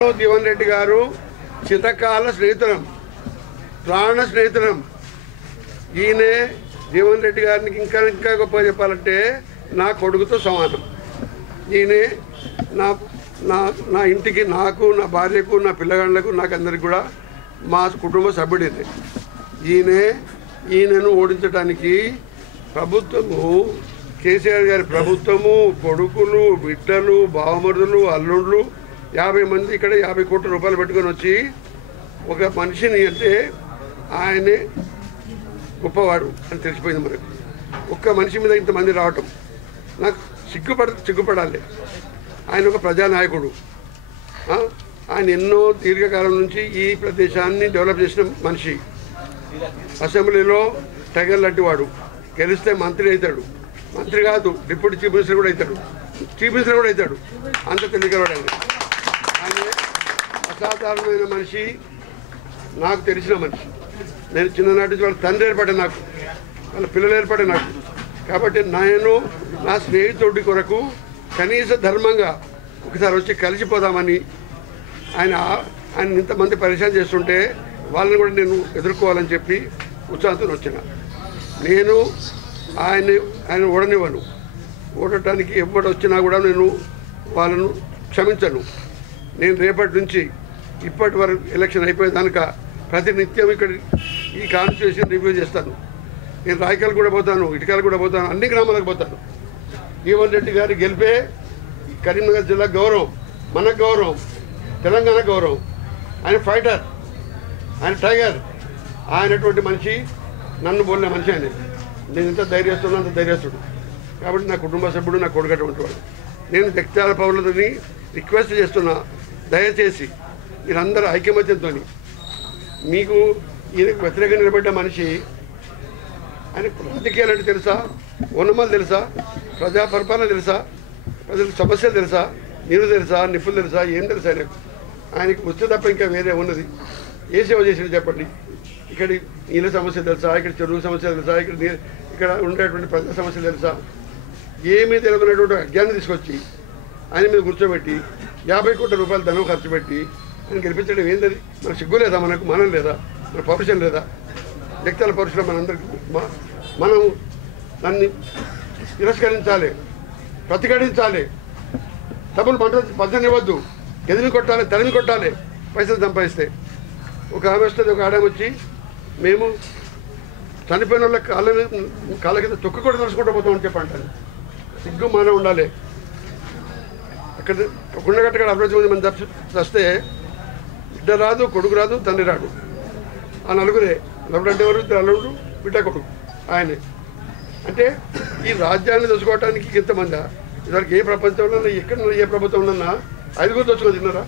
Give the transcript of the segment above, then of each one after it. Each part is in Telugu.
జీవన్ రెడ్డి గారు చిరకాల స్నేహితులం, ప్రాణ స్నేహితులం. ఈయనే జీవన్ రెడ్డి గారికి ఇంకా గొప్ప చెప్పాలంటే నా కొడుకుతో సమానం. ఈయనే నా ఇంటికి, నాకు, నా భార్యకు, నా పిల్లగాళ్ళకు, నాకు అందరికి కూడా మా కుటుంబ సభ్యుడిదే. ఈయనను ఓడించడానికి ప్రభుత్వము, కేసీఆర్ గారి ప్రభుత్వము, కొడుకులు, బిడ్డలు, బావమరుదులు, అల్లుళ్ళు 50 మంది ఇక్కడ 50 కోట్ల రూపాయలు పెట్టుకొని వచ్చి ఒక మనిషిని అంటే ఆయనే గొప్పవాడు అని తెలిసిపోయింది మనకు. ఒక్క మనిషి మీద ఇంతమంది రావటం నాకు సిగ్గుపడాలి. ఆయన ఒక ప్రజానాయకుడు. ఆయన ఎన్నో దీర్ఘకాలం నుంచి ఈ ప్రదేశాన్ని డెవలప్ చేసిన మనిషి. అసెంబ్లీలో టైగర్ లాంటి వాడు. గెలిస్తే మంత్రి అవుతాడు. మంత్రి కాదు, డిప్యూటీ చీఫ్ మినిస్టర్ కూడా అవుతాడు, చీఫ్ మినిస్టర్ కూడా అవుతాడు. అంత తెలియగలవాడు ఆయన. ఆయన అసాధారణమైన మనిషి, నాకు తెలిసిన మనిషి. నేను చిన్ననాటి నుంచి వాళ్ళ తండ్రి ఏర్పడే, నాకు వాళ్ళ పిల్లలు ఏర్పడే నాకు. కాబట్టి నేను నా స్నేహితుడి కొరకు కనీస ధర్మంగా ఒకసారి వచ్చి కలిసిపోదామని, ఆయన ఇంతమంది పరిచయం చేస్తుంటే వాళ్ళని కూడా నేను ఎదుర్కోవాలని చెప్పి ఉత్సాహంతో వచ్చిన. నేను ఆయన ఓడనివ్వను. ఓడటానికి ఎవరు వచ్చినా కూడా నేను వాళ్ళను క్షమించను. నేను రేపటి నుంచి ఇప్పటి వరకు ఎలక్షన్ అయిపోయేదానిక ప్రతినిత్యం ఇక్కడ ఈ కాన్స్టిట్యూషన్ రివ్యూ చేస్తాను. నేను రాయకాలు కూడా పోతాను, ఇటుకాలు కూడా పోతాను, అన్ని గ్రామాలకు పోతాను. జీవన్ రెడ్డి గారి గెలిపే కరీంనగర్ జిల్లా గౌరవం, మన గౌరవం, తెలంగాణ గౌరవం. ఆయన ఫైటర్, ఆయన టైగర్. ఆయనటువంటి మనిషి, నన్ను బోలిన మనిషి ఆయన. నేను ఎంత ధైర్యస్తున్నా అంత ధైర్యస్తుడు. కాబట్టి నా కుటుంబ సభ్యుడు, నా కొడుకటువంటి వాడు. నేను జగిత్యాల పౌరులని రిక్వెస్ట్ చేస్తున్నా, దయచేసి మీరందరూ ఐకమత్యంతో, మీకు ఈయనకు వ్యతిరేకంగా నిలబడ్డ మనిషి, ఆయన రాజకీయాలు అంటే తెలుసా, ఉన్నమాలు తెలుసా, ప్రజా పరిపాలన తెలుసా, ప్రజలకు సమస్యలు తెలుసా, నీరు తెలుసా, నిప్పులు తెలుసా, ఏం తెలుసా ఆయనకు వస్తే తప్ప ఇంకా వేరే ఉన్నది. ఏ సేవ చేసినా చెప్పండి. ఇక్కడ నీళ్ళ సమస్య తెలుసా, ఇక్కడ చెరువు సమస్య తెలుసా, ఇక్కడ ఉండేటువంటి ప్రజా సమస్యలు తెలుసా, ఏమీ తెలియనటువంటి అజ్ఞానం తీసుకొచ్చి ఆయన మీద కూర్చోబెట్టి 50 కోట్ల రూపాయలు ధనం ఖర్చు పెట్టి ఆయన గెలిపించడం ఏంటది? మనకు సిగ్గు లేదా? మనకు మనం లేదా? మన పౌరుషం లేదా? జగిత్యాల పౌరుషం మనందరికీ. మనం దాన్ని తిరస్కరించాలి, ప్రతిఘటించాలి. డబ్బులు పంచనివ్వద్దు, ఎదిమి కొట్టాలి, తరిమి కొట్టాలి. పైసలు సంపాదిస్తే ఒక ఆమె వస్తుంది, ఒక ఆడమ వచ్చి మేము చనిపోయిన వాళ్ళ కాళ్ళ కింద తొక్కు కూడా తెలుసుకుంటూ పోతామని చెప్పంటాను. సిగ్గు మానే ఉండాలి. అక్కడ కుండగట్టగా 60 మంది వస్తే బిడ్డ రాదు, కొడుకు రాదు, తండ్రి రాడు. ఆ నలుగురే. నలుగురు అంటే ఎవరు? అల్లుడు, బిడ్డ, కొడుకు. ఆయనే. అంటే ఈ రాజ్యాన్ని దోచుకోవటానికి ఇంతమంది. ఇదివరకు ఏ ప్రపంచంలో, ఎక్కడ ఏ ప్రభుత్వంలో 5 దోచుకొని తిన్నారా?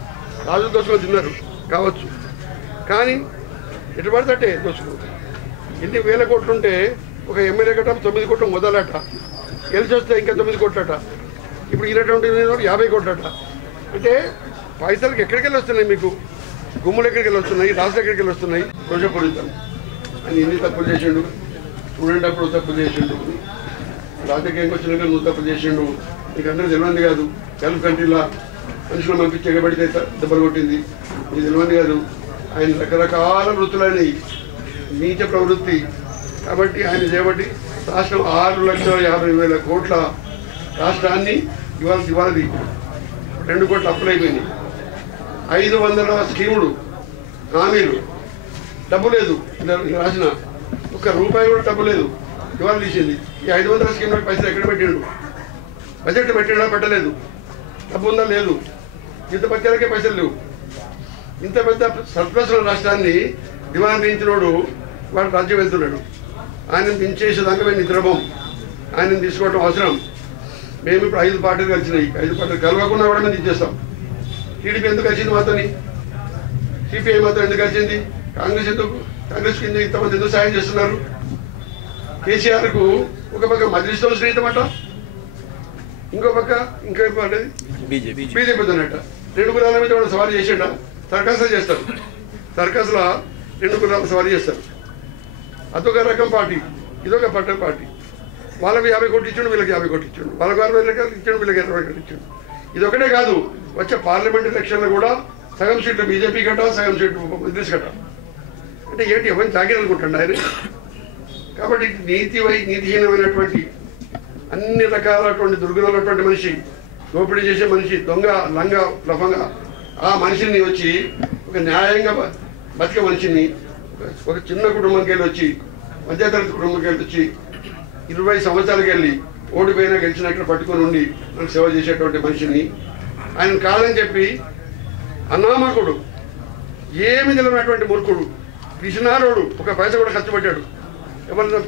రాజులు దోచుకొని తిన్నారు కావచ్చు, కానీ ఎటు పడితే దోచుకో. ఎన్ని వేల కోట్లు ఉంటే ఒక ఎమ్మెల్యే కట్ట 9 కోట్లు మొదలట, గెలిచి వస్తే ఇంకా 9 కోట్లట. ఇప్పుడు ఈనటువంటి 50 కోట్లట. అంటే పైసలకు ఎక్కడికి వెళ్ళి వస్తున్నాయి? మీకు గుమ్ములు ఎక్కడికి వెళ్ళి వస్తున్నాయి? రాష్ట్రం ఎక్కడికి వెళ్ళి వస్తున్నాయి? దోషపూరితం అని ఎన్ని తప్పులు చేసిండు. స్టూడెంట్ అప్పుడు తప్పులు చేసిండు, రాజకీయంగా వచ్చినాక నువ్వు తప్పులు చేసిండు. నీకు అందరూ తెలియంది కాదు. గల్ఫ్ కంట్రీలో మనుషులు పంపించి ఎగబడితే దెబ్బలు కొట్టింది, నీకు తెలియంది కాదు. ఆయన రకరకాల వృత్తులని నీచ ప్రవృత్తి. కాబట్టి ఆయన చేపట్టి రాష్ట్రం 6,50,000 కోట్ల రాష్ట్రాన్ని ఇవాళది 2 కోట్ల అప్పులైపోయింది. 500 స్కీములు, హామీలు, డబ్బు లేదు. రాసిన ₹1 కూడా డబ్బు లేదు. ఇవాళ తీసింది. ఈ 500 స్కీములకు పైసలు ఎక్కడ పెట్టిండు? బడ్జెట్ పెట్టినా పెట్టలేదు. డబ్బు ఉందా? లేదు. ఇంత పచ్చలకే పైసలు లేవు. ఇంత పెద్ద సర్ప్లస్ రాష్ట్రాన్ని దివాణా దించినోడు వాడు రాజ్యం వెళ్తున్నాడు. ఆయనను దించేసేదాకా మేము నిద్రపోం. ఆయనను తీసుకోవడం అవసరం. మేము ఇప్పుడు 5 పార్టీలు కలిసినాయి. 5 పార్టీలు కలవకుండా కూడా మేము దించేస్తాం. టీడీపీ ఎందుకు కలిసింది మాతోని? సిపిఐ మాత్రం ఎందుకు కలిసింది? కాంగ్రెస్ ఎందుకు? కాంగ్రెస్ కింద ఇంతమంది ఎందుకు సాయం చేస్తున్నారు? కేసీఆర్కు ఒక పక్క మజ్లిస్తో స్నేహితం అట, ఇంకో పక్క ఇంకో అనేది బీజేపీతోనట. 2 గుర్రాల మీద కూడా సవారీ చేసిండ. సర్కస్లో చేస్తారు. సర్కస్లో 2 గుర్రాలు సవారీ చేస్తారు. అదొక రకం పార్టీ, ఇదొక పార్టీ. వాళ్ళకి 50 కోట్లు ఇచ్చాడు, వీళ్ళకి 50 కోట్లు ఇచ్చాడు. వాళ్ళకి 60 వేలు ఇచ్చాడు, వీళ్ళకి 20 కోట్లు ఇచ్చాడు. ఇది ఒకటే కాదు, వచ్చే పార్లమెంట్ ఎలక్షన్లో కూడా సగం సీట్లు బీజేపీ కట్ట, సగం సీట్లు కాంగ్రెస్ కట్ట. అంటే ఏంటి ఎవరిని తాగి అనుకుంటాడు ఆయన. కాబట్టి నీతిహీనమైనటువంటి అన్ని రకాలటువంటి దుర్గుణమైనటువంటి మనిషి, దోపిడీ చేసే మనిషి, దొంగ లంగ లఫంగా ఆ మనిషిని వచ్చి ఒక న్యాయంగా బతికే మనిషిని ఒక చిన్న కుటుంబంకి వెళ్ళి వచ్చి, మధ్యతరగతి కుటుంబంకి వెళ్ళి వచ్చి 20 సంవత్సరాలకి వెళ్ళి ఓడిపోయినా గెలిచినా ఇక్కడ పట్టుకొని ఉండి మనకు సేవ చేసేటువంటి మనిషిని ఆయన కాదని చెప్పి అనామకుడు, ఏమి తెలియనటువంటి మూర్ఖుడు, పిసినారోడు, ఒక పైసా కూడా ఖర్చు పెట్టాడు. ఎవరన్నా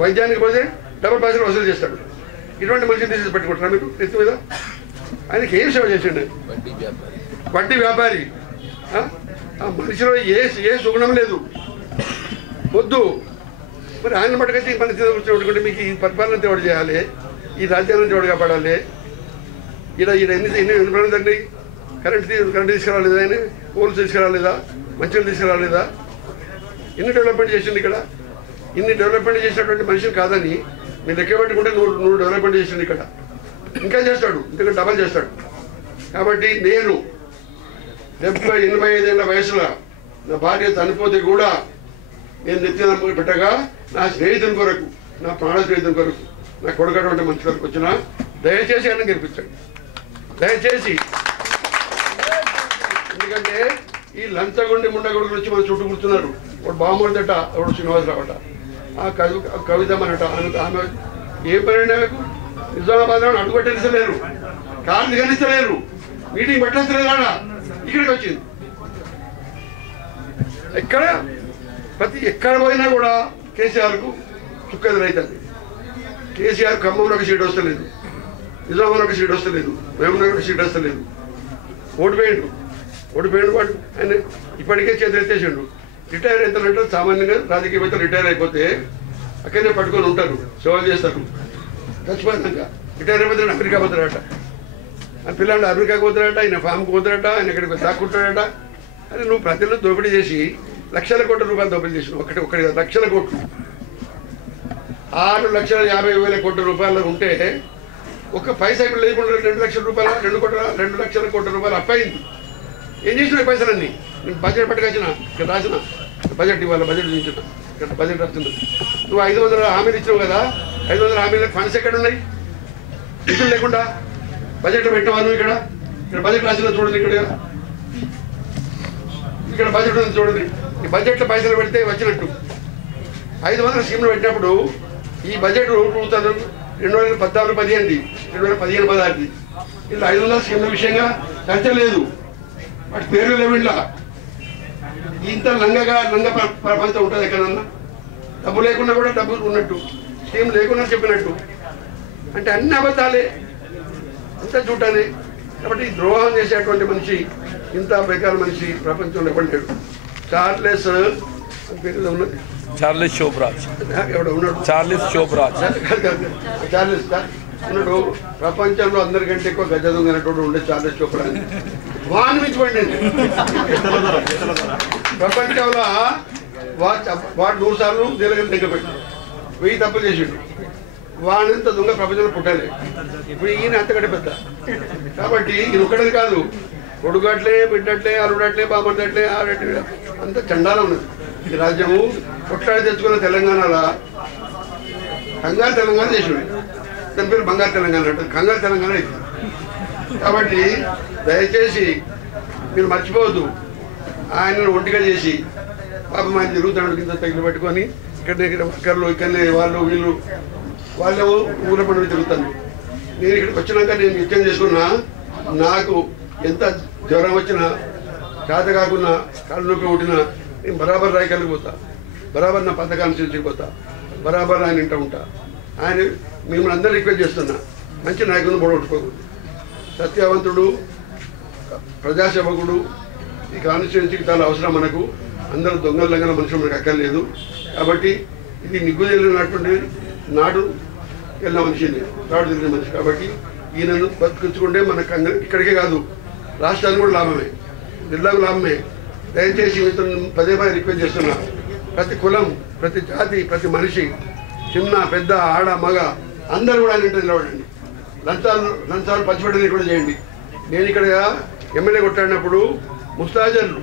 వైద్యానికి పోతే డబుల్ పైసలు వసూలు చేస్తాడు. ఇటువంటి మనిషిని తీసి పెట్టుకుంటారా మీరు ఎత్తు మీద? ఆయనకి ఏం సేవ చేసిండు? వడ్డీ వ్యాపారి. ఆ మనిషిలో ఏ సుగుణం లేదు, వద్దు. మరి ఆయన మటుకైతే ఈ పని కూర్చోబెట్టుకుంటే మీకు ఈ పరిపాలన ఎవరు చేయాలి, ఈ రాజ్యాన్ని ఎవరు కాపాడాలి? ఎన్ని పనులు అండి? కరెంట్ తీసుకురాలేదా ఆయన? పోల్స్ తీసుకురాలేదా? మంచిగా తీసుకురాలేదా? ఎన్ని డెవలప్మెంట్ చేసింది ఇక్కడ? ఇన్ని డెవలప్మెంట్ చేసినటువంటి మనిషిని కాదని మీరు లెక్క పెట్టుకుంటే నువ్వు డెవలప్మెంట్ చేసింది ఇక్కడ. ఇంకా చేస్తాడు, ఇంతకంటే డబల్ చేస్తాడు. కాబట్టి నేను 70-85 ఏళ్ళ వయసులో నా భార్య చనిపోతే కూడా నేను నెత్తిన పెట్టగా నా స్నేహితుని కొరకు, నా ప్రాణ స్నేహితుని కొరకు, నా కొడుకటువంటి మనిషి కొరకు వచ్చిన దయచేసి ఆయన గెలిపించండి, దయచేసి. ఎందుకంటే ఈ లంచగొండి ముండగొడుగులు వచ్చి మన చుట్టూ కూర్చున్నారు. వాడు బామ్మడిదట, వాడు శ్రీనివాసరావు అట, ఆ కవితమ్మనట. ఆమె ఏ పని నిజామాబాద్ అడుగు పెట్టిస్తలేరు, కారు దిగనిస్తలేరు, మీటింగ్ పెట్టేస్తలేదు. ఆడ ఇక్కడికి వచ్చింది. ఎక్కడ పోయినా కూడా కేసీఆర్కు చుక్క ఎదురైతుంది. కేసీఆర్ ఖమ్మంలో ఒక సీట్ వస్తలేదు, నిజామాబాద్ ఒక సీట్ వస్తలేదు, మహబూబ్నగర్ ఒక సీట్ వస్తలేదు. ఓడిపోయాడు వాడు. ఆయన ఇప్పటికే చేతులెత్తేసాడు. రిటైర్ అవుతారంటే సామాన్యంగా రాజకీయవేత్తలు రిటైర్ అయిపోతే అక్కడనే పట్టుకొని ఉంటారు, సేవలు చేస్తారు. చచ్చిపోయినాక రిటైర్ అయిపోతే అమెరికా పోతారట, ఆ పిల్లలు అమెరికాకి పోతారట, ఆయన ఫామ్కి పోతారట, ఆయన ఇక్కడికి దాక్కుంటాడట. అరే నువ్వు ప్రజల్లో దోపిడీ చేసి లక్షల కోట్ల రూపాయలు దోపిడీ చేసినావు. ఒకటి లక్షల కోట్లు, 6,50,000 కోట్ల రూపాయలు ఉంటే ఒక పైసా ఇప్పుడు లేకుండా 2 లక్షల రూపాయలు 2 లక్షల కోట్ల రూపాయలు అప్పయింది. ఏం చేసిన పైసలన్నీ? నేను బడ్జెట్ పట్టుకొచ్చిన, ఇక్కడ రాసిన బడ్జెట్ ఇవ్వాలి, బడ్జెట్ చూపించిన, ఇక్కడ బడ్జెట్ రాస్తుంది. నువ్వు 500 హామీలు ఇచ్చినావు కదా, 500 హామీలకు ఫండ్స్ ఎక్కడ ఉన్నాయి? నిధులు లేకుండా బడ్జెట్ పెట్టావా నువ్వు? ఇక్కడ బడ్జెట్ రాసిన చూడండి, ఇక్కడ బడ్జెట్ ఉంది చూడండి. ఈ బడ్జెట్లో పైసలు పెడితే వచ్చినట్టు. 500 స్కీమ్లు పెట్టినప్పుడు ఈ బడ్జెట్ 2014-15 2015-16 ఇలా 500 స్కీమ్ల విషయంగా చర్చ లేదు, వాటి పేర్లు లేవు. ఇలా ఇంత లంగ ప్రపంచం ఉంటుంది ఎక్కడన్నా. డబ్బు లేకుండా కూడా డబ్బు ఉన్నట్టు, స్కీమ్ లేకుండా చెప్పినట్టు. అంటే అన్ని అబద్ధాలే, అంతా చూడాలి. కాబట్టి ద్రోహం చేసేటువంటి మనిషి, ఇంత బేకార మనిషి ప్రపంచంలో ఎవరు లేడు. చార్లెస్ అని పేరు ఉన్నది, చార్లెస్ షోబ్రాజ్. ఎవడో ఉన్నాడు, చార్లెస్ షోబ్రాజ్. చార్లెస్ ఉన్నాడు. ప్రపంచంలో అందరికంటే ఎక్కువ గజ దొంగ అనేటువంటి ఉండే చార్లెస్ షోబ్రాజ్. వాడిని మించిపోయింది ప్రపంచంలో. వాడు 100 సార్లు జైలు దగ్గర పెట్టాడు, 1000 తప్పులు చేసిండు. వాడంత దొంగ ప్రపంచంలో పుట్టాలి. ఇప్పుడు ఈయన అంతకంటే పెద్ద. కాబట్టి ఇది ఒక్కడది కాదు, కొడుగట్లే, బిడ్డట్లే, అల్లుడట్లే, బామర్దట్లే, ఆడట్లే, అంత చండాలం ఉన్నది ఈ రాజ్యము. కొట్లాడి తెచ్చుకున్న తెలంగాణలో కంగారు తెలంగాణ చేసిండు. దాని పేరు బంగారు తెలంగాణ అంటే కంగారు తెలంగాణ అయితే. కాబట్టి దయచేసి మీరు మర్చిపోవద్దు, ఆయనను ఒంటిగా చేసి పాపం ఆయన తిరుగుతాడు కింద తగిలి పట్టుకొని ఇక్కడ వర్కర్లు, ఇక్కడనే వాళ్ళు వీళ్ళు వాళ్ళేమో ఊళ్ళ పండుగ తిరుగుతాను. నేను ఇక్కడికి వచ్చినాక నేను నిత్యం చేసుకున్నా, నాకు ఎంత జ్వరం వచ్చినా, చేత కాకున్నా, కాళ్ళు నొప్పి పుట్టినా నేను బరాబర్ రాయకల్లికి పోతా, బరాబర్ నా పథకాన్ని చేసిపోతా, బరాబర్ ఆయన ఇంట ఉంటా. ఆయన మిమ్మల్ని అందరూ రిక్వెస్ట్ చేస్తున్నా, మంచి నాయకులను పొడగొట్టుకోకూడదు. సత్యవంతుడు, ప్రజాసేవకుడు ఈ కాన్స్టిట్యున్సీకి చాలా అవసరం మనకు. అందరూ దొంగల మనుషులు మనకు అక్కర్లేదు. కాబట్టి ఇది నిగ్గు తెలియనటువంటి నాడు వెళ్ళిన మనిషిని, నాడు తెలియని మనిషి. కాబట్టి ఈయనను బతికించుకుంటే మనకు ఇక్కడికే కాదు, రాష్ట్రానికి కూడా లాభమే, జిల్లాకు లాభమే. దయచేసి పదే రిక్వెస్ట్ చేస్తున్నా, ప్రతి కులం, ప్రతి జాతి, ప్రతి మనిషి, చిన్న పెద్ద ఆడ మగ అందరూ కూడా ఆయన ఇంటర్ నిలబడండి. లంచాలు పంచిపెట్టని కూడా చేయండి. నేను ఇక్కడ ఎమ్మెల్యే కొట్టాడినప్పుడు ముస్తాజర్లు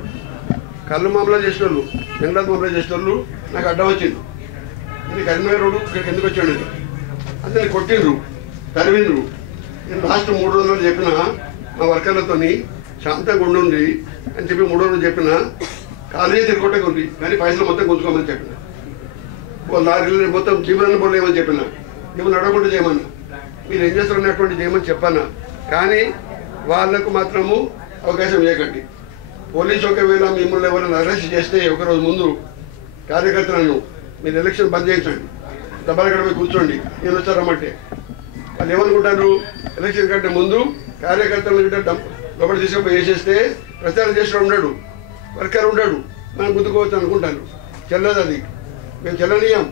కళ్ళు మామలా చేసిన వాళ్ళు వెంకటాజ్ మామలా చేసిన వాళ్ళు నాకు అడ్డం వచ్చిండు. ఇది కరీంనగర్ రోడ్డు ఇక్కడికి ఎందుకు వచ్చాడు అందరిని కొట్టిండ్రు తరివిండ్రు. నేను లాస్ట్ 3 రోజులు చెప్పిన మా వర్కర్లతో శాంతంగా ఉండుంది అని చెప్పి 3 రోజులు చెప్పిన కాలేజీ తిరుగుకొట్టే ఉంది కానీ పైసలు మొత్తం గుంజుకోమని చెప్పిన. లారీలు మొత్తం జీవనాన్ని పోలేమని చెప్పిన, జీవనం నడవకుండా చేయమన్నా, మీరు ఏం చేస్తున్నటువంటి చేయమని చెప్పాను. కానీ వాళ్ళకు మాత్రము అవకాశం ఇవ్వకండి. పోలీసు ఒకవేళ మిమ్మల్ని ఎవరైనా అరెస్ట్ చేస్తే ఒకరోజు ముందు కార్యకర్తలను మీరు ఎలక్షన్ బంద్ చేయించండి, దబాలగడ పోయి కూర్చోండి, నేను వచ్చారమ్మంటే వాళ్ళు ఏమనుకుంటారు, ఎలక్షన్ కంటే ముందు కార్యకర్తలను లోపల తీసుకుపోయి వేసేస్తే ప్రచారం చేసిన ఉన్నాడు, వర్కర్ ఉన్నాడు, మనం గుర్తుకోవచ్చు అనుకుంటాను. చెల్లదు అది, మేము చెల్లనీయం.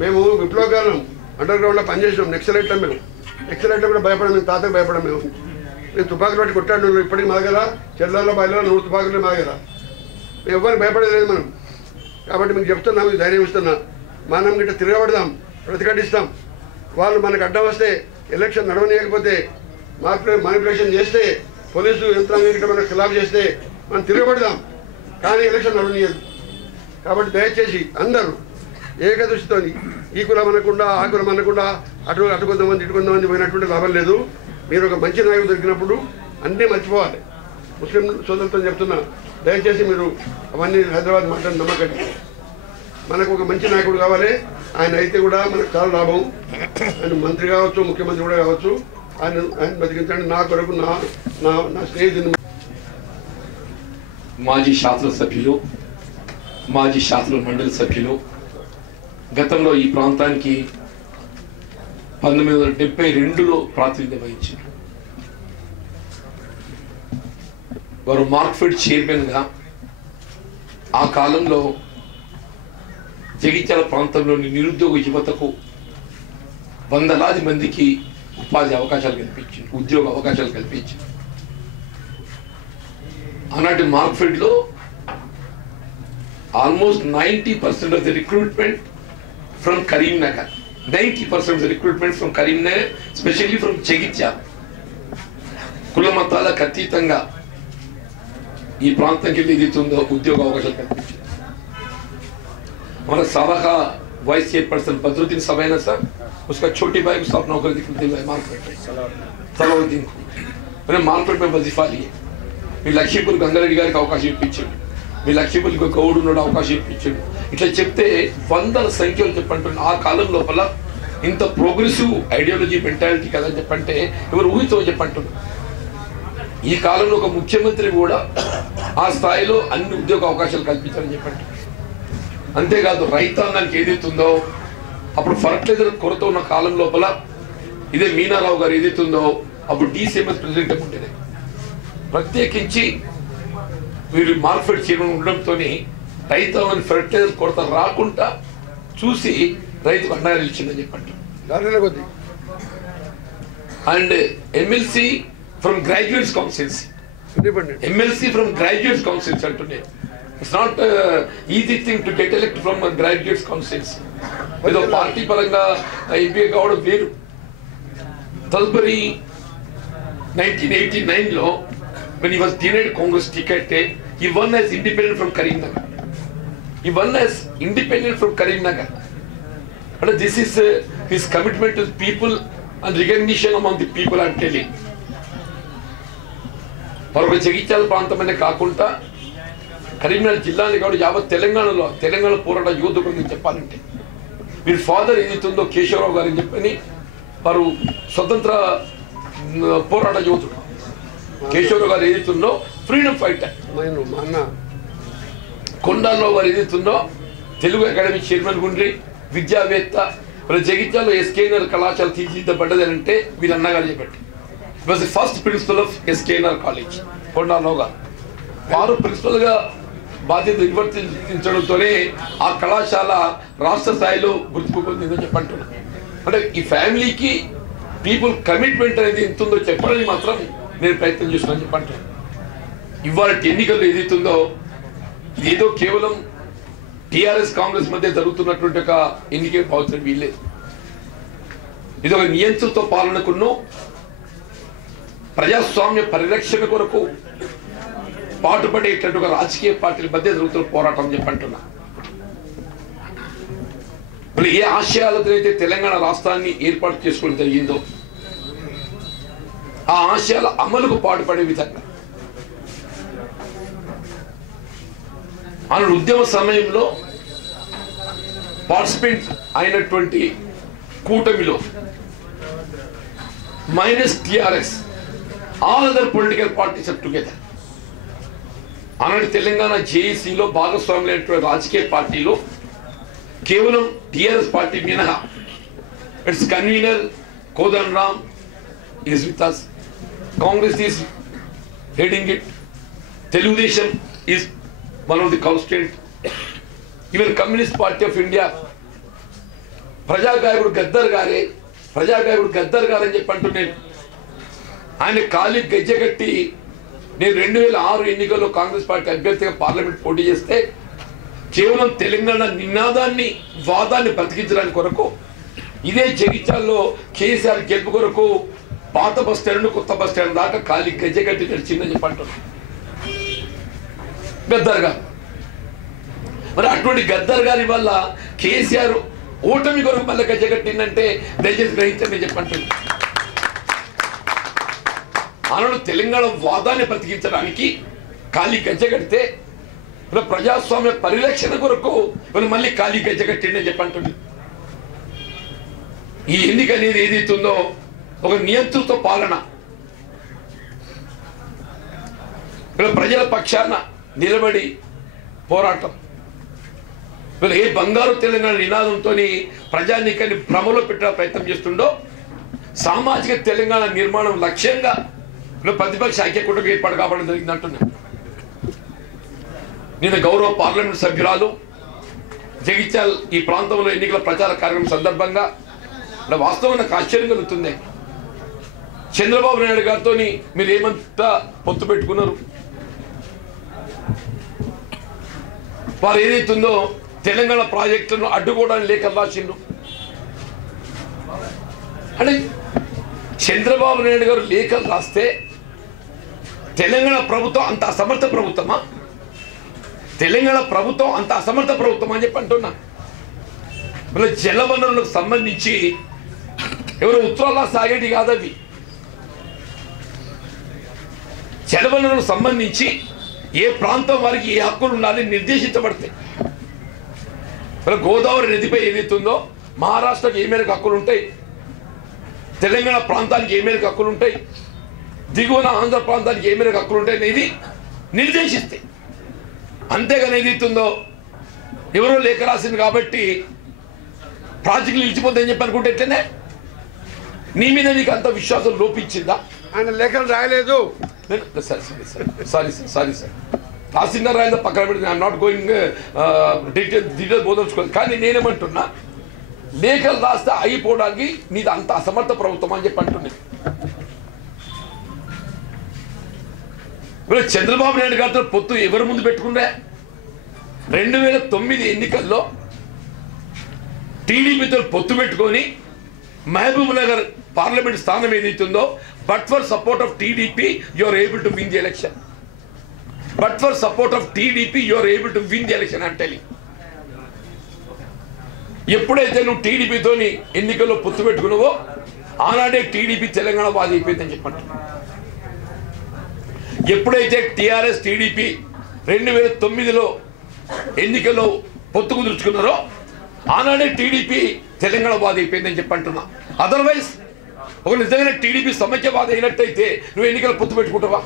మేము విప్లవకాలం అండర్ గ్రౌండ్లో పనిచేసినాం. నెక్సలైట్లో నెక్సలైట్లో కూడా భయపడం, మేము తాతకు భయపడం. మేము తుపాకులు పట్టి కొట్టాడు, నువ్వు ఇప్పటికి మాగరా, చెల్లెల్లో బయలులో 100 తుపాకులు మాగరా, మేము ఎవరికి భయపడలేదు మనం. కాబట్టి మీకు చెప్తున్నా, మీకు ధైర్యం ఇస్తున్నా, మనం గిట్ట తిరగబడదాం, ప్రతిఘటిస్తాం. వాళ్ళు మనకు అడ్డం వస్తే, ఎలక్షన్ నడవనీయకపోతే, మానిపులేషన్ చేస్తే, పోలీసు యంత్రాంగం గిట్ట మనకు ఖిలాఫ్ చేస్తే మనం తిరగబడదాం, కానీ ఎలక్షన్ నడవనీయదు. కాబట్టి దయచేసి అందరూ ఏకదృష్టితో ఈ కులం అనకుండా ఆ కులం అనకుండా అటు కొంతమంది ఇటు కొంతమంది పోయినటువంటి లాభం లేదు. మీరు ఒక మంచి నాయకుడు దొరికినప్పుడు అన్నీ మర్చిపోవాలి. ముస్లిం సోదరులతో చెప్తున్నా, దయచేసి మీరు అవన్నీ హైదరాబాద్ మాట నమ్మకండి. మనకు ఒక మంచి నాయకుడు కావాలి. ఆయన అయితే కూడా మనకు చాలా లాభం. ఆయన మంత్రి కావచ్చు, ముఖ్యమంత్రి కూడా కావచ్చు. ఆయన బతికించండి. నా కొరకు నా స్నేహితుని మాజీ శాసనసభ్యులు, మాజీ శాసన మండలి సభ్యులు గతంలో ఈ ప్రాంతానికి 1972లో ప్రాతినిధ్యం వహించారు. వారు మార్క్ఫెడ్ చైర్మన్గా ఆ కాలంలో జగిత్యాల ప్రాంతంలోని నిరుద్యోగ యువతకు వందలాది మందికి ఉపాధి అవకాశాలు కల్పించారు, ఉద్యోగ అవకాశాలు కల్పించారు. ఆనాటి మార్క్ఫెడ్లో almost 90% of the recruitment from Karimnagar, 90% of the recruitment from Karimnagar, especially from Jagitya. కుల మతాలకు అతీతంగా ఈ ప్రాంతంకి ఏదైతుందో ఉద్యోగ అవకాశాలు కల్పించారు. हमारा सारा का वाइस चेयरपर्सन बदरुद्दीन साहब है ना सर, उसका छोटी भाई को साहब नौकरी दिखते हुए मार्केट में सलाउद्दीन को मैंने मार्केट में वजीफा लिए. మీ లక్ష్మీపూర్ గంగారెడ్డి గారికి అవకాశం ఇప్పించాడు, మీ లక్ష్మీపూర్కి గౌడు ఉన్నాడు అవకాశం ఇప్పించాడు. ఇట్లా చెప్తే వందల సంఖ్యలు చెప్పంటున్నాడు. ఆ కాలం లోపల ఇంత ప్రోగ్రెసివ్ ఐడియాలజీ మెంటాలిటీ కదా చెప్పంటే ఎవరు ఊహితో చెప్పంటున్నారు. ఈ కాలంలో ఒక ముఖ్యమంత్రి కూడా ఆ స్థాయిలో అన్ని ఉద్యోగ అవకాశాలు కల్పించాలని చెప్పండి. అంతేకాదు రైతాంగానికి ఏదైతుందో అప్పుడు ఫర్టిలైజర్ కొరత ఉన్న కాలం లోపల ఇదే మీనారావు గారు ఏదైతుందో అప్పుడు డిసిఎంఎస్ ప్రెసిడెంట్ ఉండేది. ప్రత్యేకించి వీరు మార్కెట్ చైర్మన్ ఉండడంతో రైతాంగానికి ఫర్టిలైజర్ కొరత రాకుండా చూసి రైతుకు అండగా నిలిచిందని చెప్పండి. And MLC from graduates councils, MLC from graduates councils అంటున్నాయి. It's not easy thing to get elected from graduates councils. ఏదో పార్టీ పరంగా ఎంపీ కావడం వేరు. తదుపరి 1989లో when he was denied Congress ticket, he won as independent from Karimnagar. He won as independent from Karimnagar. And this is his commitment to the people and recognition among the people, I'm telling. మరొక జగిత్యాల ప్రాంతమనే కాకుండా కరీంనగర్ జిల్లాని కాబట్టి యావత్ తెలంగాణ పోరాట యూత్ గురించి చెప్పాలంటే వీరి ఫాదర్ ఏదైతుందో కేశవరావు గారు అని చెప్పని వారు స్వతంత్ర పోరాట యూతుడు. కేశవరావు గారు ఏదైతుందో ఫ్రీడమ్ ఫైటర్. కొండాల్లో వారు ఏదైతుందో తెలుగు అకాడమీ చైర్మన్ గుండ్రి విద్యావేత్త. మరి జగిత్యాలలో ఎస్కేఎన్ఆర్ కళాశాల తీర్చిదిద్దబడ్డది అంటే వీరు అన్నగారు చెప్పండి. It was the first principal of SKNR college కొండాల్లో గారు. వారు ప్రిన్సిపల్గా బాధ్యత నిర్వర్తించడంతోనే ఆ కళాశాల రాష్ట్ర స్థాయిలో గుర్తింపు పొందిందని చెప్పంటున్నాను. అంటే ఈ ఫ్యామిలీకి పీపుల్ కమిట్మెంట్ అనేది ఎంత ఉందో చెప్పడానికి మాత్రం నేను ప్రయత్నం చేస్తున్నాను చెప్పంటున్నాను. ఇవాళ ఎన్నికల్లో ఏదైతుందో ఏదో కేవలం టీఆర్ఎస్ కాంగ్రెస్ మధ్య జరుగుతున్నటువంటి ఒక ఎన్నిక భావించడం వీల్లేదు. ఇది ఒక నియంత్రణతో పాలనకున్న ప్రజాస్వామ్య పరిరక్షణ కొరకు పాటుపడేటట్టు ఒక రాజకీయ పార్టీల మధ్య జరుగుతున్న పోరాటం చెప్పంటున్నా. మరి ఏ ఆశయాలతో అయితే తెలంగాణ రాష్ట్రాన్ని ఏర్పాటు చేసుకోవడం జరిగిందో ఆ ఆశయాల అమలుకు పాటుపడే విధంగా ఆనాడు ఉద్యమ సమయంలో పార్టిసిపెంట్ అయినటువంటి కూటమిలో minus TRS all other political parties are together. ఆనాడు తెలంగాణ జేఏసీలో భాగస్వాములైనటువంటి రాజకీయ పార్టీలు కేవలం టిఆర్ఎస్ పార్టీ మినహా its convener Kodanda Ram is with us, Congress is heading it, Telugudesam is one of the constituent, even Communist Party of India ప్రజాగాయకుడు గద్దర్ గారే అని చెప్పంటూ నేను ఆయన ఖాళీ గెజ్జెగట్టి నేను 2006 ఎన్నికల్లో కాంగ్రెస్ పార్టీ అభ్యర్థిగా పార్లమెంట్ పోటీ చేస్తే కేవలం తెలంగాణ నినాదాన్ని వాదాన్ని బతికించడానికి కొరకు ఇదే జగిత్యాల్లో కేసీఆర్ గెలుపు కొరకు పాత బస్ స్టాండ్ కొత్త బస్ స్టాండ్ దాకా ఖాళీ గెజ్జెగట్టి నడిచిందని చెప్పంటున్నాను గద్దర్ గారు. మరి అటువంటి గద్దర్ గారి వల్ల కేసీఆర్ ఓటమి కొరకు మళ్ళీ గెజ్జెగట్టిందంటే దయచేసి గ్రహించండి చెప్పంటున్నాను. ఆనాడు తెలంగాణ వాదాన్ని బ్రతికించడానికి ఖాళీ గెజ్జెగడితే ప్రజాస్వామ్య పరిరక్షణ కొరకు మళ్ళీ ఖాళీ గెజ్జెగట్టిందని చెప్పంటుంది. ఈ ఎన్నిక అనేది ఏదైతుందో ఒక నియంత్రిత పాలన, ప్రజల పక్షాన నిలబడి పోరాటం, ఏ బంగారు తెలంగాణ నినాదంతో ప్రజానీకాన్ని భ్రమలో పెట్టే ప్రయత్నం చేస్తుండో సామాజిక తెలంగాణ నిర్మాణం లక్ష్యంగా ప్రతిపక్ష ఐక్యకూటమి ఏర్పాటు కావడం జరిగింది అంటున్నా. నేను గౌరవ పార్లమెంట్ సభ్యురాలు జగిత్యాల ఈ ప్రాంతంలో ఎన్నికల ప్రచార కార్యక్రమం సందర్భంగా వాస్తవం నాకు ఆశ్చర్యం కలుగుతుంది. చంద్రబాబు నాయుడు గారితో మీరు ఏమంతా పొత్తు పెట్టుకున్నారు? వారు ఏదైతుందో తెలంగాణ ప్రాజెక్టులను అడ్డుకోవడానికి లేఖలు రాసిండ్రు. అంటే చంద్రబాబు నాయుడు గారు లేఖలు రాస్తే తెలంగాణ ప్రభుత్వం అంత అసమర్థ ప్రభుత్వమా? తెలంగాణ ప్రభుత్వం అంత అసమర్థ ప్రభుత్వం అని చెప్పి అంటున్నా. మళ్ళీ జల వనరులకు సంబంధించి ఎవరు ఉత్తరాల సాగేటి కాదవి. జల వనరులకు సంబంధించి ఏ ప్రాంతం వారికి ఏ హక్కులు ఉండాలి నిర్దేశించబడతాయి. మళ్ళీ గోదావరి నదిపై ఏదైతుందో మహారాష్ట్రకి ఏ మేరకు హక్కులు ఉంటాయి, తెలంగాణ ప్రాంతానికి ఏ మేరకు హక్కులు ఉంటాయి, దిగువన ఆంధ్ర ప్రాంతానికి ఏ మేరకు హక్కులు ఉంటాయి అనేది నిర్దేశిస్తాయి. అంతేగాని ఏదైతుందో ఎవరో లేఖ రాసింది కాబట్టి ప్రాజెక్టులు నిలిచిపోతాయని చెప్పి అనుకుంటే ఎట్లనే నీ మీద నీకు అంత విశ్వాసం లోపించిందా? ఆయన లేఖలు రాయలేదు. సారీ సార్ రాసిందా రాయిందా పక్కన పెట్టి ఐఎమ్ నాట్ గోయింగ్ డీటెయిల్స్ బోధించుకోవాలి. కానీ నేనేమంటున్నా, లేఖలు రాస్తే అయిపోవడానికి నీది అంత అసమర్థ ప్రభుత్వం అని చెప్పి అంటున్నాను. చంద్రబాబు నాయుడు గారితో పొత్తు ఎవరి ముందు పెట్టుకుంటే 2009 ఎన్నికల్లో టీడీపీతో పొత్తు పెట్టుకొని మహబూబ్ నగర్ పార్లమెంట్ స్థానం ఏదైతుందో but for support of TDP you are able to win the election. But for support of TDP you are able to win the election అంటే ఎప్పుడైతే నువ్వు టీడీపీతో ఎన్నికల్లో పొత్తు పెట్టుకున్నావో ఆనాడే టీడీపీ తెలంగాణ వాది అయిపోయిందని చెప్పంటున్నా. ఎప్పుడైతే టీఆర్ఎస్ టీడీపీ 2009లో ఎన్నికల్లో పొత్తు కుదుర్చుకున్నారో ఆనాడే టీడీపీ తెలంగాణ వాది అయిపోయిందని చెప్పంటున్నా. అదర్వైజ్ ఒక నిజంగా టీడీపీ సమైక్యవాది అయినట్టయితే నువ్వు ఎన్నికల పొత్తు పెట్టుకుంటావా?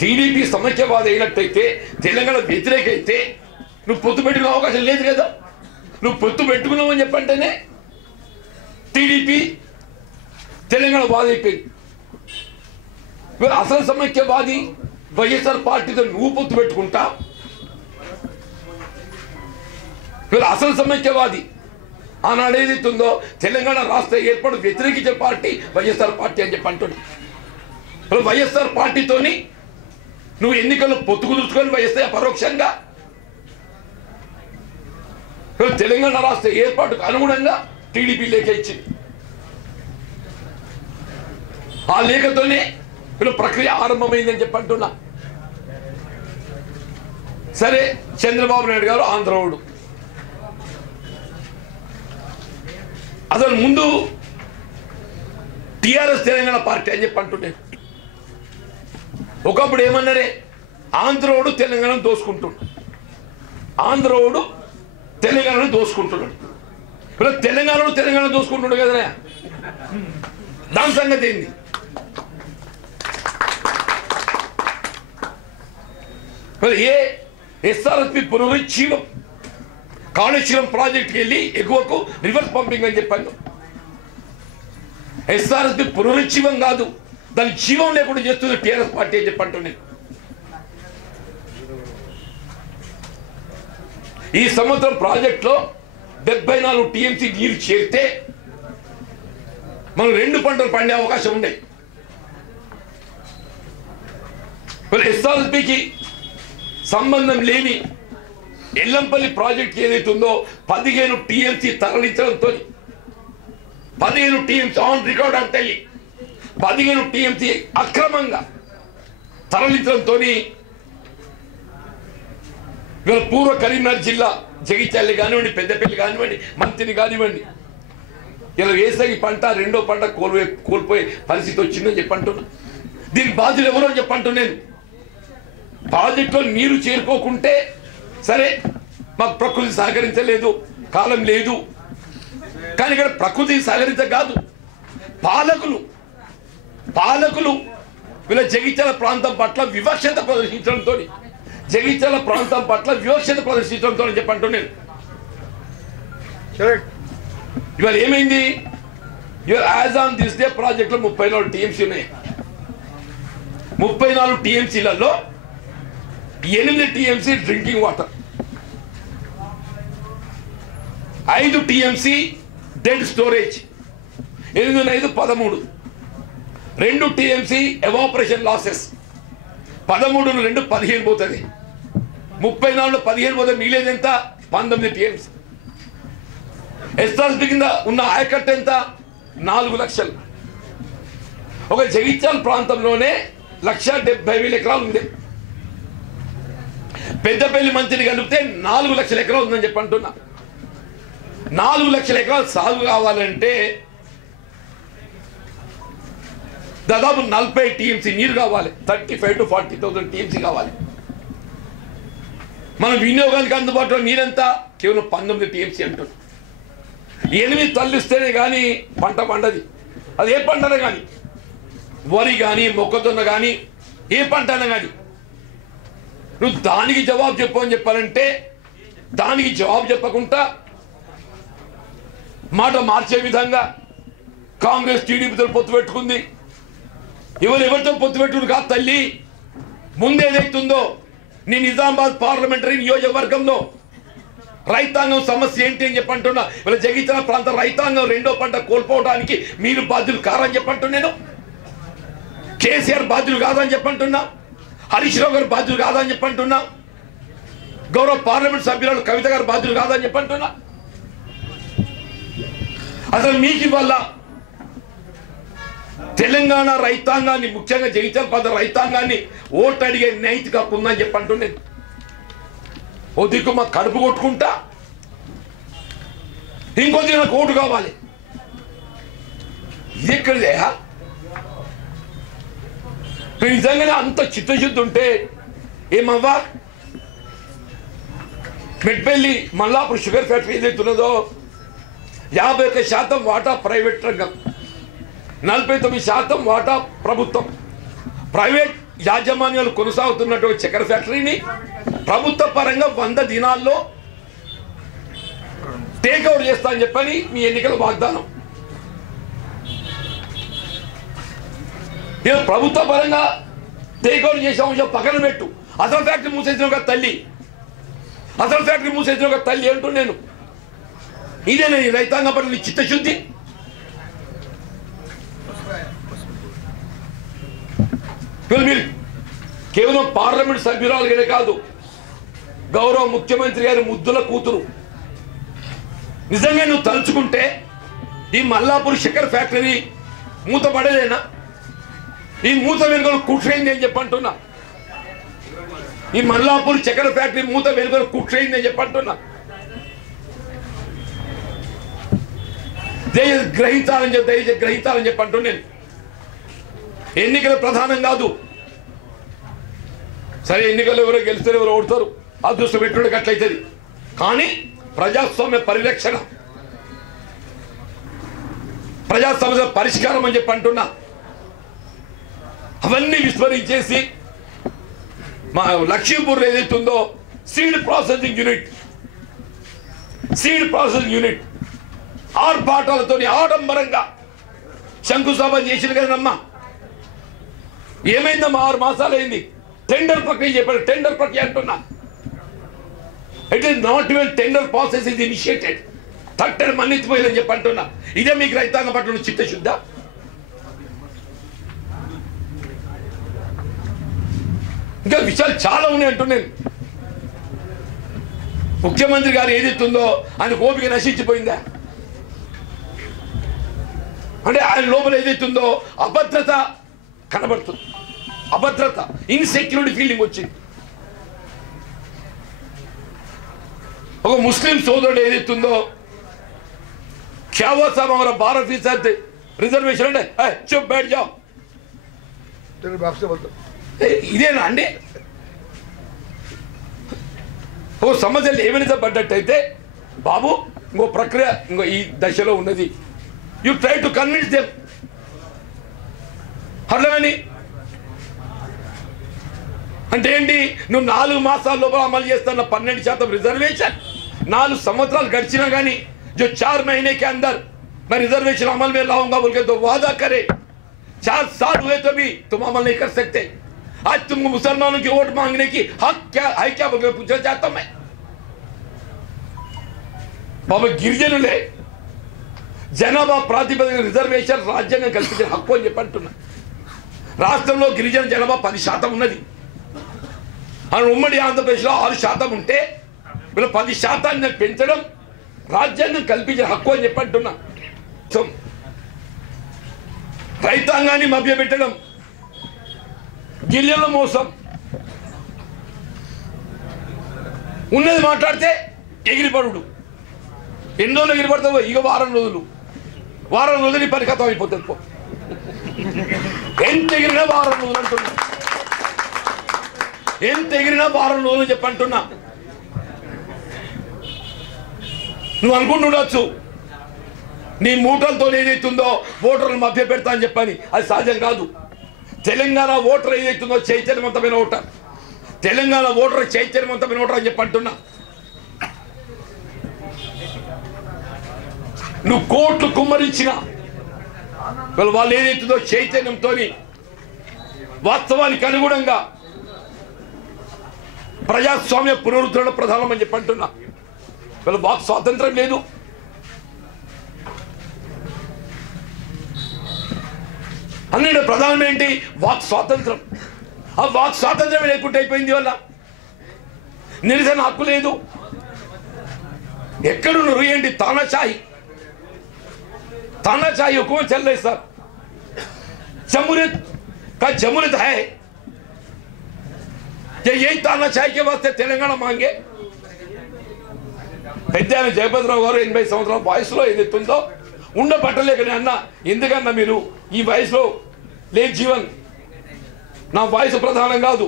టీడీపీ సమైక్యవాది అయినట్టయితే తెలంగాణ వ్యతిరేక అయితే నువ్వు పొత్తు పెట్టుకునే అవకాశం లేదు కదా. నువ్వు పొత్తు పెట్టుకున్నావు అని చెప్పంటేనే టీడీపీ తెలంగాణ వాది అయిపోయింది. అసలు సమైక్యవాది వైఎస్ఆర్ పార్టీతో నువ్వు పొత్తు పెట్టుకుంటా. అసలు సమైక్యవాది ఆనాడు ఏదైతుందో తెలంగాణ రాష్ట్ర ఏర్పాటు వ్యతిరేకించే పార్టీ వైఎస్ఆర్ పార్టీ అని చెప్పి అంటున్నా. వైఎస్ఆర్ పార్టీతోని నువ్వు ఎన్నికల్లో పొత్తు కుదుర్చుకొని వైఎస్ఆర్ పరోక్షంగా తెలంగాణ రాష్ట్ర ఏర్పాటుకు అనుగుణంగా టీడీపీ లేఖ ఇచ్చింది. ఆ లేఖతోనే వీళ్ళు ప్రక్రియ ఆరంభమైందని చెప్పి అంటున్నా. సరే, చంద్రబాబు నాయుడు గారు ఆంధ్రోడు. అసలు ముందు టిఆర్ఎస్ తెలంగాణ పార్టీ అని చెప్పి అంటుండే. ఒకప్పుడు ఏమన్నారే, ఆంధ్రోడు తెలంగాణను దోసుకుంటున్నాడు, ఆంధ్రోడు తెలంగాణను దోసుకుంటున్నాడు. ఇప్పుడు తెలంగాణ దోసుకుంటున్నాడు కదా, దాని సంగతి ఏంది? ఏ ఎస్ఆర్ఎస్పి పునరుజ్జీవం కాళేశ్వరం ప్రాజెక్ట్కి వెళ్ళి ఎగువకు రివర్స్ పంపింగ్ అని చెప్పాను. ఎస్ఆర్ఎస్పి పునరుజ్జీవం కాదు, దాని జీవం లేకుండా చేస్తుంది టీఆర్ఎస్ పార్టీ అని చెప్పంటున్నాను. ఈ సంవత్సరం ప్రాజెక్టులో 74 టీఎంసీ నీరు చేరితే మనం 2 పంటలు పండే అవకాశం ఉండే. ఎస్ఆర్ఎస్పికి సంబంధం లేని ఎల్లంపల్లి ప్రాజెక్ట్ ఏదైతే ఉందో 15 టీఎంసీ తరలించడంతో 15 టీఎంసీ ఆన్ రికార్డ్ అంటే 15 టీఎంసీ అక్రమంగా తరలించడంతో ఇవాళ పూర్వ కరీంనగర్ జిల్లా జగిత్యాల కానివ్వండి, పెద్దపల్లి కానివ్వండి, మంత్రిని కానివ్వండి, ఇలా వేసవి పంట 2వ పంట కోల్పోయే పరిస్థితి వచ్చిందని చెప్పంటున్నా. దీనికి బాధ్యులు ఎవరో అని చెప్పంటున్నాను. ప్రాజెక్టులో నీరు చేరుకోకుంటే సరే, మాకు ప్రకృతి సహకరించలేదు, కాలం లేదు. కానీ ఇక్కడ ప్రకృతి సహకరించకాదు, పాలకులు వీళ్ళ జగిత్యాల ప్రాంతం పట్ల వివక్షత ప్రదర్శించడంతో చెప్పంటున్నాను. ఇవాళ ఏమైంది? ఇవాళ యాజ్ ఆన్ దిస్ డే ప్రాజెక్టులో 34 టీఎంసీ ఉన్నాయి. 34 టీఎంసీలలో 8 TMC drinking water, 5 TMC dead storage, 8 5 13, 2 TMC evaporation losses, 13 2 15 పోతుంది, 34 15 పోతే మిగిలేదు ఎంత? 19 టీఎంసీ. ఎస్ఆర్ఎస్పి కింద ఉన్న ఆయకట్టు ఎంత? 4 లక్షలు. ఒక జగిత్యాల ప్రాంతంలోనే 1,70,000 ఎకరాలు ఉంది. పెద్దపల్లి మంత్రిని కలిపితే 4 లక్షల ఎకరాలు ఉందని చెప్పంటున్నా. 4 లక్షల ఎకరాలు సాగు కావాలంటే దాదాపు 40 టీఎంసీ నీరు కావాలి, 35,000 to 40,000 టీఎంసీ కావాలి. మన వినియోగానికి అందుబాటులో నీరంతా కేవలం 19 టీఎంసీ అంటున్నాం. 8 తల్లిస్తేనే కానీ పంట పండది. అది ఏ పంటనే కానీ, వరి కానీ, మొక్కజొన్న కానీ, ఏ పంట అయినా కానీ నువ్వు దానికి జవాబు చెప్పు అని చెప్పాలంటే దానికి జవాబు చెప్పకుండా మాట మార్చే విధంగా కాంగ్రెస్ టీడీపీతో పొత్తు పెట్టుకుంది. ఎవరితో పొత్తు పెట్టుకుని కాదు తల్లి, ముందేదైతుందో నీ నిజామాబాద్ పార్లమెంటరీ నియోజకవర్గంలో రైతాంగం సమస్య ఏంటి అని చెప్పంటున్నా. వీళ్ళ జగిత్యాల ప్రాంత రైతాంగం 2వ పంట కోల్పోవడానికి మీరు బాధ్యులు కారని చెప్పంటున్నాను. కేసీఆర్ బాధ్యులు కాదని చెప్పంటున్నా, హరీష్ రావు గారు బాధ్యులు కాదని చెప్పంటున్నా, గౌరవ పార్లమెంట్ సభ్యురాలు కవిత గారు బాధ్యులు కాదని చెప్పంటున్నా. అసలు మీకు వల్ల తెలంగాణ రైతాంగాన్ని, ముఖ్యంగా జగిత్యాల ప్రాంత రైతాంగాన్ని ఓటు అడిగే నైతిక హక్కు ఉందని చెప్పంటున్నాను. ఓ దిక్కు మాకు కడుపు కొట్టుకుంటా, ఇంకో దిక్కు నాకు ఓటు కావాలి. ఇది ఎక్కడిదే? నిజంగానే అంత చిత్తశుద్ధి ఉంటే ఏమవ్వా, మెట్పల్లి మల్లాపూర్ షుగర్ ఫ్యాక్టరీ ఏదైతే ఉన్నదో 51% వాటా ప్రైవేట్ రంగం, 49% వాటా ప్రభుత్వం. ప్రైవేట్ యాజమాన్యాలు కొనసాగుతున్నటువంటి చక్కెర ఫ్యాక్టరీని ప్రభుత్వ పరంగా 100 దినాల్లో టేక్అవుట్ చేస్తా అని చెప్పని మీ ఎన్నికల వాగ్దానం. ప్రభుత్వ పరంగా టేక్అవుట్ చేసే అంశం పక్కన పెట్టు. అసలు ఫ్యాక్టరీ మూసేసిన ఒక తల్లి, అసలు ఫ్యాక్టరీ మూసేసిన ఒక తల్లి అంటూ నేను, ఇదేనా ఈ రైతాంగం పట్ల నీ చిత్తశుద్ధి? మీరు కేవలం పార్లమెంట్ సభ్యురాలుగానే కాదు, గౌరవ ముఖ్యమంత్రి గారి ముద్దుల కూతురు. నిజంగా నువ్వు తలుచుకుంటే ఈ మల్లాపూర్ షుగర్ ఫ్యాక్టరీ మూతపడేదేనా? ఈ మూత వెనుకలు కుట్రైంది అని చెప్పంటున్నా. ఈ మల్లాపూర్ చక్కెర ఫ్యాక్టరీ మూత వెనుకలు కుట్రైంది అని చెప్పంటున్నా. గ్రహించాలని చెప్పంటున్నా. నేను ఎన్నికలు ప్రధానం కాదు. సరే, ఎన్నికలు ఎవరో గెలుస్తారు, ఎవరో ఓడతారు, అదృష్టం పెట్టుడు అట్లయితుంది. కానీ ప్రజాస్వామ్య పరిరక్షణ, ప్రజా సమస్యల పరిష్కారం అని చెప్పి అంటున్నా. అవన్నీ విస్మరించేసి మా లక్ష్మీపూర్లో ఏదైతుందో సీడ్ ప్రాసెసింగ్ యూనిట్ ఆర్భాటాలతో ఆడంబరంగా శంకుస్థాపన చేసిన కదమ్మా. ఏమైందమ్మా? 6 మాసాలు అయింది. టెండర్ ప్రక్రియ చెప్పారు. టెండర్ ప్రక్రియ అంటున్నా. It is not even tender process is initiated. తట్టని మన్నిచ్చిపోయిందని చెప్పి అంటున్నా. ఇదే మీకు రైతాంగం పట్ల చిత్తశుద్ధ? ఇంకా విషయాలు చాలా ఉన్నాయి అంటున్నాను. ముఖ్యమంత్రి గారు ఏదైతుందో ఆయన ఓపిక నశించిపోయిందా? అంటే ఆయన లోపల ఏదైతుందో అభద్రత కనబడుతుంది. అభద్రత, ఇన్సెక్యూరిటీ ఫీలింగ్ వచ్చింది. ఒక ముస్లిం సోదరుడు ఏదైతుందో क्या हुआ साहब हमारा 12% रिजर्वेशन है, चुप बैठ जाओ. तेरे बाप से बोलता ఇదేనా అండి? ఓ సమస్యలు ఏమైనా పడ్డట్టయితే బాబు ఇంకో ప్రక్రియ ఇంకో ఈ దశలో ఉన్నది. You try to convince them. అర్థమని అంటే ఏంటి? నువ్వు 4 మాసాల లోపల అమలు చేస్తున్న 12% రిజర్వేషన్ 4 సంవత్సరాలు గడిచినా కానీ जो 4 महीने के अंदर मैं रिजर्वेशन अमल में लाऊंगा बोल के तो वादा करे, 4 साल हुए तो भी तुम अमल नहीं कर सकते. आज तुमको मुसलमानों की वोट मांगने की हक क्या है क्या बोल के पूछना चाहता हूं मैं. बाबा గిరిజనులే జనాభా ప్రాతిపదికన రిజర్వేషన్ రాజ్యాంగం కల్పించిన హక్కు అని చెప్పంటున్నా. రాష్ట్రంలో గిరిజన జనాభా 10% ఉన్నది. ఉమ్మడి ఆంధ్రప్రదేశ్లో 6% ఉంటే వీళ్ళు 10% పెంచడం రాజ్యాంగం కల్పించిన హక్కు అని చెప్పంటున్నా. రైతాంగాన్ని మభ్యపెట్టడం, గిరిజనుల మోసం, ఉన్నది మాట్లాడితే ఎగిరిపడు. ఎన్ని రోజులు ఎగిరిపడతావో? ఇక వారం రోజులు నీ పరికతం అయిపోతుంది. ఎంత ఎగిరినా వారం రోజులు అంటున్నా. ఎంత ఎగిరినా వారం రోజులు చెప్పంటున్నా. నువ్వు అనుకుంటుండొచ్చు నీ మూటలతో ఏదైతుందో ఓటర్లు మభ్య పెడతా అని చెప్పని. అది సహజం కాదు. తెలంగాణ ఓటర్ ఏదైతుందో చైతన్యవంతమైన ఓటర్, తెలంగాణ ఓటర్ చైతన్యవంతమైన ఓటర్ అని చెప్పంటున్నా. నువ్వు కోట్లు కుమ్మరించిన వాళ్ళు ఏదైతుందో చైతన్యంతో వాస్తవానికి అనుగుణంగా ప్రజాస్వామ్య పునరుద్ధరణ ప్రధానం అని చెప్పంటున్నా. వీళ్ళ వాక్ స్వాతంత్రం లేదు. అన్నిటి ప్రధానం ఏంటి? వాక్ స్వాతంత్రం. ఆ వాక్ స్వాతంత్రం లేకుంటే అయిపోయింది. వల్ల నిరసన హక్కు లేదు. ఎక్కడున్నారు ఏంటి? తానాషాహి हुकूमत चल रही सर. जमहूरियत का जमहूरियत है कि यही तानाशाही के वास्ते तेलंगाना मांगे. పెద్దాయన జయపతిరావు గారు 80 సంవత్సరాల వయసులో ఏదైతుందో ఉండబట్టలేకనే అన్న, ఎందుకన్నా మీరు ఈ వయసులో లేని జీవన్, నా వయసు ప్రధానం కాదు,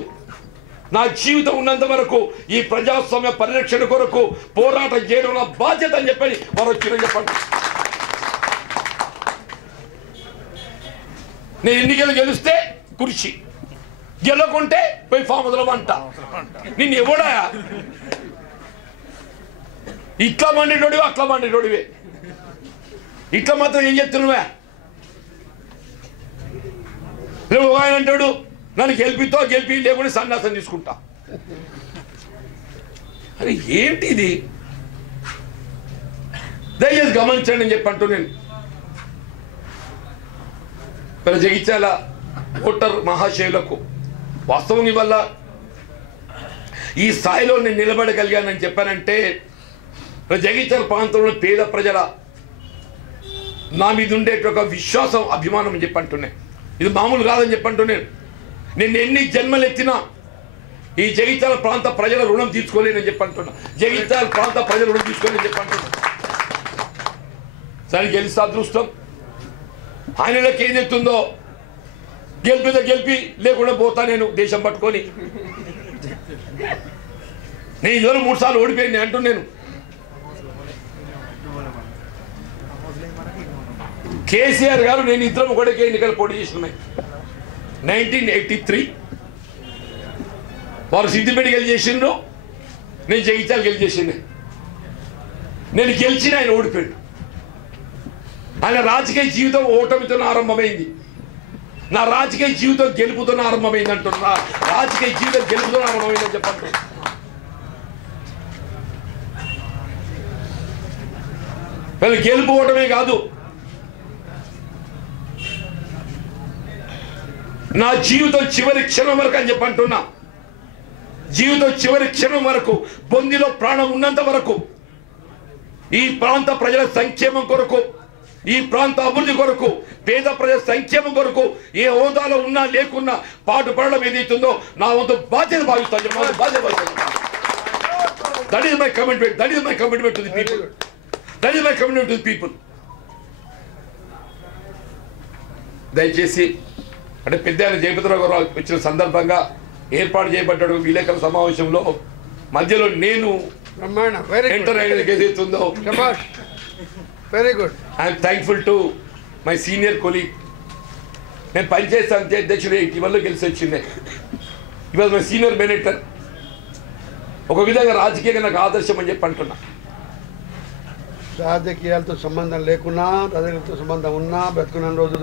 నా జీవితం ఉన్నంత వరకు ఈ ప్రజాస్వామ్య పరిరక్షణ కొరకు పోరాటం చేయడం నా బాధ్యత అని చెప్పని వారు వచ్చిన చెప్పండి. నేను ఎన్నికలు గెలిస్తే కుర్చీ, గెలకుంటే పోయి ఫామ్ వదలమంట. నిన్ను ఎవడా ఇట్లా మండేటోడివే అట్లా మండేటోడివే, ఇట్లా మాత్రం ఏం చెప్తున్నావే? నువ్వు ఆయన అంటాడు నన్ను గెలిపి లేకుండా సన్యాసం తీసుకుంటా. అరే ఏంటిది? దయచేసి గమనించండి అని చెప్పంటూ నేను జగిత్యాల ఓటర్ మహాశయులకు వాస్తవం వల్ల ఈ స్థాయిలో నేను నిలబడగలిగానని చెప్పానంటే జగిత్యాల ప్రాంతంలో పేద ప్రజల నా మీద ఉండేట ఒక విశ్వాసం, అభిమానం అని చెప్పంటున్నాయి. ఇది మామూలు కాదని చెప్పంటున్నాను. నేను ఎన్ని జన్మలు ఎత్తినా ఈ జగిత్యాల ప్రాంత ప్రజల రుణం తీసుకోలేనని చెప్పంటున్నా. జగిత్యాల ప్రాంత ప్రజల రుణం తీసుకోలేని చెప్పంటున్నా. సరే గెలిస్తే అదృష్టం. ఆయనలోకి ఏం చెప్తుందో గెలిపి లేకుండా పోతా నేను దేశం పట్టుకొని. నేను ఇదివరకు 3 సార్లు ఓడిపోయింది అంటున్నాను. కేసీఆర్ గారు నేను ఇద్దరం ఒకటే ఎన్నికలు పోటీ చేసినాయి. 1983 వారు సిద్దిపేట గెలిచేసిండ్రు, నేను జగిత్యాల గెలిచేసింది. నేను గెలిచిన ఆయన ఓడిపోయాడు. ఆయన రాజకీయ జీవితం ఓటమితో ఆరంభమైంది. నా రాజకీయ జీవితం గెలుపుతో ఆరంభమైంది అంటున్నా. రాజకీయ జీవితం గెలుపుతో ఆరంభమైందని చెప్పండి. వీళ్ళు గెలుపు ఓటమే కాదు, నా జీవితం చివరి క్షణం వరకు అని చెప్పంటున్నా. జీవితం చివరి క్షణం వరకు, బొందిలో ప్రాణం ఉన్నంత వరకు ఈ ప్రాంత ప్రజల సంక్షేమం కొరకు, ఈ ప్రాంత అభివృద్ధి కొరకు, పేద ప్రజల సంక్షేమం కొరకు ఏ హోదాలో ఉన్నా లేకున్నా పాటుపడడం ఏదైతుందో నా వంతు బాధ్యత భావిస్తాను. That is my commitment. That is my commitment to the people. That is my commitment to the people. దయచేసి అంటే పెద్ద జయపతిరావు గారు వచ్చిన సందర్భంగా ఏర్పాటు చేయబడ్డాడు విలేకరుల సమావేశంలో మధ్యలో నేను ఎంటర్ అయిన ఏదైతుందో very good. I'm thankful to my senior colleague. నేను పనిచేసే సమితి అధ్యక్షుడు ఇటీవల గెలిచి వచ్చింది. ఇవాళ మై సీనియర్ మేనేటర్. ఒక విధంగా రాజకీయంగా నాకు ఆదర్శం అని చెప్పి అంటున్నా. రాజకీయాలతో సంబంధం లేకున్నా, రాజకీయాలతో సంబంధం ఉన్నా, బ్రతుకున్న రోజు